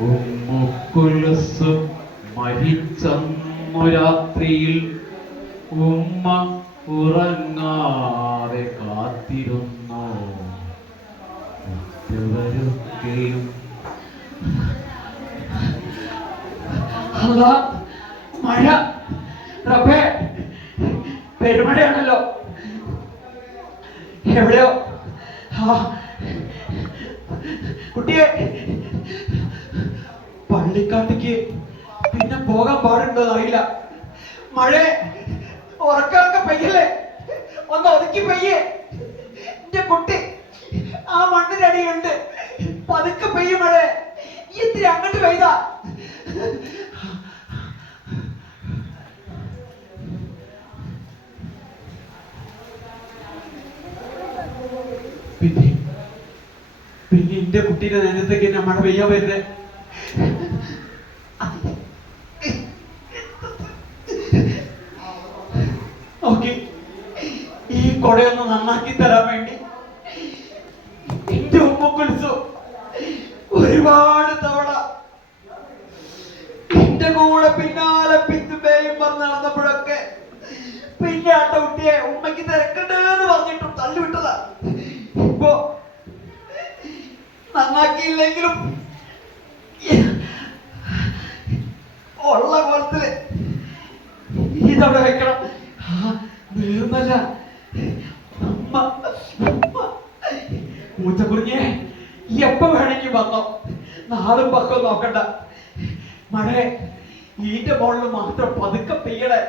ഉമ്മുക്കുലസ് മരിച്ചന്നു രാത്രിയിൽ ഉമ്മ ഉറങ്ങാതെ കാത്തിരുന്നു. മറ്റവരൊക്കെയും മഴ റബ്ബേ, പെരുമഴയാണല്ലോ. എവിടെയോ കുട്ടിയെ പള്ളിക്കാട്ടിക്ക് പിന്നെ പോകാൻ പാടുണ്ടോ അറിയില്ല. മഴ ഉറക്കൊക്കെ പെയ്യല്ലേ, ഒന്ന് ഒതുക്കി പെയ്യേ. എന്റെ കുട്ടി ആ മണ്ണിനടിയുണ്ട്, പതുക്കെ പെയ്യും മഴ. ഇത്തിരി അങ്ങോട്ട് പെയ്താ. പിന്നെ പിന്നെ എന്റെ കുട്ടീന്റെ നേരത്തേക്ക് എന്നെ മഴ പെയ്യാൻ വരുന്നേ. ഓക്കെ, ഈ കൊടയൊന്ന് നന്നാക്കി തരാൻ വേണ്ടി എന്റെ ഉമ്മ കുളിച്ചു ഒരുപാട് തവണ എന്റെ കൂടെ പിന്നാലെ പിത്തുമ്പേയും പറഞ്ഞ് നടന്നപ്പോഴൊക്കെ പിന്നെ ആട്ട കുട്ടിയെ ഉമ്മയ്ക്ക് തിരക്കണ്ടെന്ന് പറഞ്ഞിട്ടും തള്ളിവിട്ടതാ. ഇപ്പോ നന്നാക്കിയില്ലെങ്കിലും ഉള്ള കോലത്തില് ഇതവിടെ വെക്കണം. നീർന്നല്ല പൂച്ചക്കുറിഞ്ഞെ എപ്പോ വേണമെങ്കിൽ വന്നോ, നാളും പക്കം നോക്കണ്ട. മഴ ഈന്റെ മുകളിൽ മാത്രം പതുക്കെ പെയ്യണേ.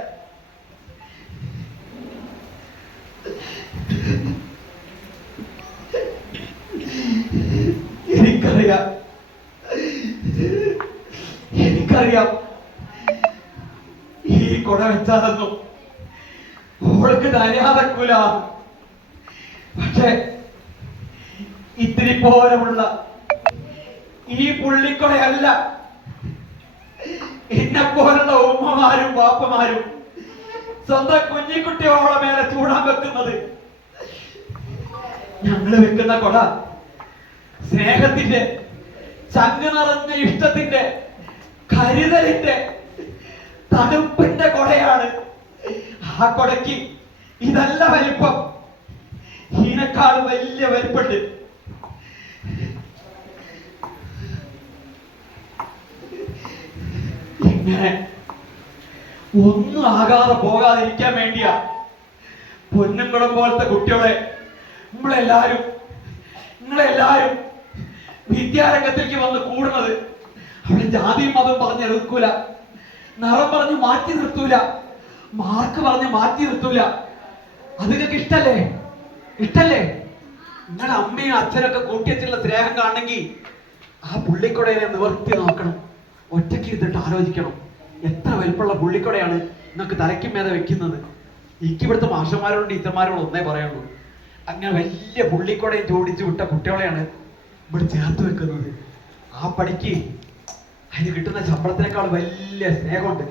എനിക്കറിയാം എനിക്കറിയാം ഈ കൊട വെച്ചാലെന്നും ഓൾക്ക് നനയാതെക്കൂല. പക്ഷെ ഇത്തിരി പോരമുള്ള ഈ പുള്ളിക്കൊടയല്ല എന്നെ പോലുള്ള ഉമ്മമാരും ബാപ്പമാരും സ്വന്തം കുഞ്ഞിക്കുട്ടിയോളെ മേലെ ചൂടാൻ വെക്കുന്നത്. ഞങ്ങള് വെക്കുന്ന കൊട സ്നേഹത്തിന്റെ, ചങ്ക് നിറഞ്ഞ ഇഷ്ടത്തിന്റെ, കരുതലിന്റെ, തണുപ്പിന്റെ കൊടയാണ്. ആ കൊടയ്ക്ക് ഇതല്ല വലിപ്പം, ഇതിനേക്കാൾ വലിയ വലിപ്പുണ്ട്. ഇങ്ങനെ ഒന്നും ആകാതെ പോകാതിരിക്കാൻ വേണ്ടിയാ പൊന്നുംകുളം പോലത്തെ കുട്ടികളെ നിങ്ങളെല്ലാരും വിദ്യാരംഗത്തേക്ക് വന്ന് കൂടുന്നത്. അവിടെ ജാതിയും മതവും പറഞ്ഞ് എടുക്കൂല, നിറം പറഞ്ഞ് മാറ്റി നിർത്തൂല, മാർക്ക് പറഞ്ഞ് മാറ്റി നിർത്തൂല. അത് നിങ്ങൾക്ക് ഇഷ്ടല്ലേ? നിങ്ങളുടെ അമ്മയും അച്ഛനൊക്കെ കൂട്ടിയച്ചിട്ടുള്ള സ്നേഹം കാണണമെങ്കിൽ ആ പുള്ളിക്കൊടയെ നിവർത്തി നോക്കണം. ഒറ്റയ്ക്ക് ഇരുന്നിട്ട് ആലോചിക്കണം, എത്ര വലിപ്പമുള്ള പുള്ളിക്കൊടയാണ് നിങ്ങൾക്ക് തലയ്ക്കും മേലെ വെക്കുന്നത്. എനിക്ക് ഇവിടുത്തെ മാഷന്മാരോടും ടീച്ചർമാരോടും ഒന്നേ പറയുള്ളൂ, അങ്ങനെ വലിയ പുള്ളിക്കൊടയും ജോഡിച്ച് വിട്ട കുട്ടികളെയാണ് ഇവിടെ ചേർത്ത് വെക്കുന്നത്. ആ പണിക്ക് അതിന് കിട്ടുന്ന ശമ്പളത്തിനേക്കാൾ വലിയ സ്നേഹമുണ്ട്.